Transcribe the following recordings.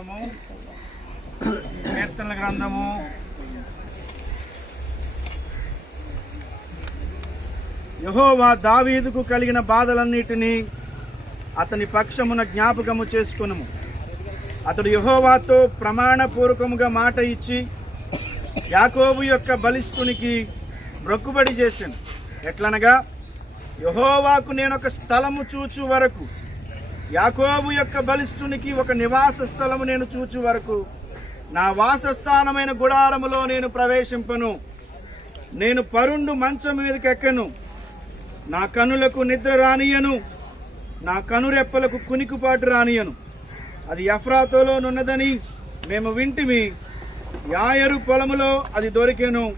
గ్రంథము కీర్తనల గ్రంథము యహోవా దావీదుకు కలిగిన బాధలన్నిటినీ అతని పక్షమున జ్ఞాపకము చేసుకునము. అతడు యహోవాతో ప్రమాణపూర్వకముగా మాట ఇచ్చి యాకోబు యొక్క బలిష్ఠునికి మొక్కుబడి చేశాను ఎట్లనగా యహోవాకు నేను ఒక స్థలము చూచు వరకు యాకోబు యొక్క బలిష్ఠునికి ఒక నివాస స్థలము నేను చూచు వరకు నా వాసస్థానమైన గుడారములో నేను ప్రవేశింపను. నేను పరుండు మంచం మీదకి ఎక్కను. నా కనులకు నిద్ర రానియను. నా కనురెప్పలకు కునికిపాటు రానియను. అది ఎఫ్రాతోలోనున్నదని మేము వింటిమి. యాయరు పొలములో అది దొరికెను.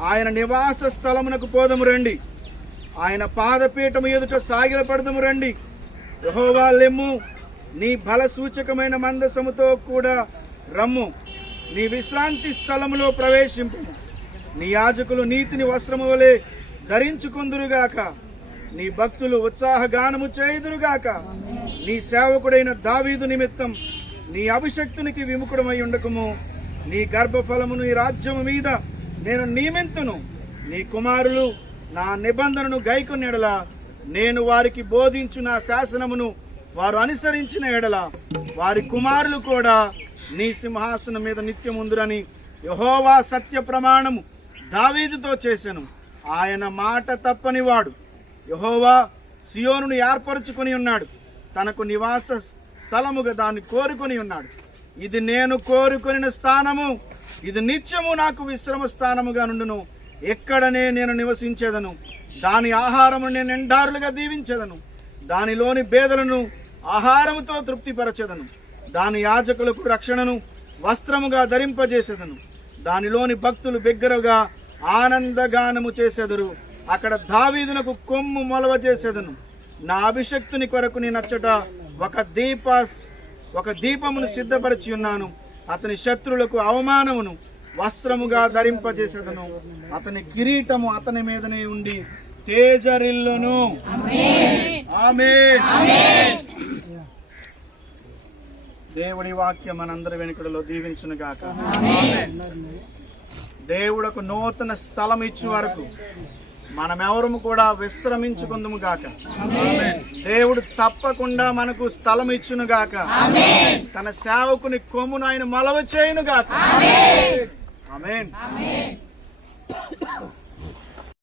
ఆయన నివాస స్థలమునకు పోదము రండి. ఆయన పాదపీఠము ఎదుట సాగిలపడదము రండి. యహోవాలెమ్ము నీ బల సూచకమైన మందసముతో కూడా రమ్ము. నీ విశ్రాంతి స్థలములో ప్రవేశింపు. నీ యాజకులు నీతిని వస్త్రము వలె ధరించుకుందురుగాక. నీ భక్తులు ఉత్సాహ గానము చేయుదురుగాక. నీ సేవకుడైన దావీదు నిమిత్తం నీ అభిషక్తునికి విముఖుడమై ఉండకము. నీ గర్భఫలమును ఈ రాజ్యము మీద నేను నియమింతును. నీ కుమారులు నా నిబంధనను గైకొన్నెడలా నేను వారికి బోధించు నా శాసనమును వారు అనుసరించిన ఎడల వారి కుమారులు కూడా నీ సింహాసనం మీద నిత్యముందురని యహోవా సత్య ప్రమాణము దావీదుతో చేశాను ఆయన మాట తప్పనివాడు. యహోవా సియోనును ఏర్పరచుకుని ఉన్నాడు. తనకు నివాస స్థలముగా దాన్ని కోరుకుని ఉన్నాడు. ఇది నేను కోరుకొనిన స్థానము. ఇది నిత్యము నాకు విశ్రమ స్థానముగా నుండును. ఎక్కడనే నేను నివసించేదను. దాని ఆహారము నేను ఎండారులుగా దీవించేదను. దానిలోని బేదలను ఆహారముతో తృప్తిపరచెదను. దాని యాజకులకు రక్షణను వస్త్రముగా ధరింపజేసేదను. దానిలోని భక్తులు బిగ్గరగా ఆనందగానము చేసేదరు. అక్కడ దావీదునకు కొమ్ము మొలవ చేసేదను నా అభిషక్తుని కొరకు నేను అచ్చట ఒక దీప ఒక దీపమును సిద్ధపరిచి ఉన్నాను అతని శత్రులకు అవమానమును వస్త్రముగా ధరింపజేసేదను. అతని కిరీటము అతని మీదనే ఉండి తేజరిల్లును. ఆమె దేవుడి వాక్యం మనందరి వెనుకడలో దీవించును గాక. దేవుడకు నూతన స్థలం ఇచ్చు వరకు మనమెవరము కూడా విశ్రమించుకుందుము గాక. దేవుడు తప్పకుండా మనకు స్థలం ఇచ్చును గాక. తన సేవకుని కొమ్మును ఆయన మలవ చేయును గాక. Amén. Amén.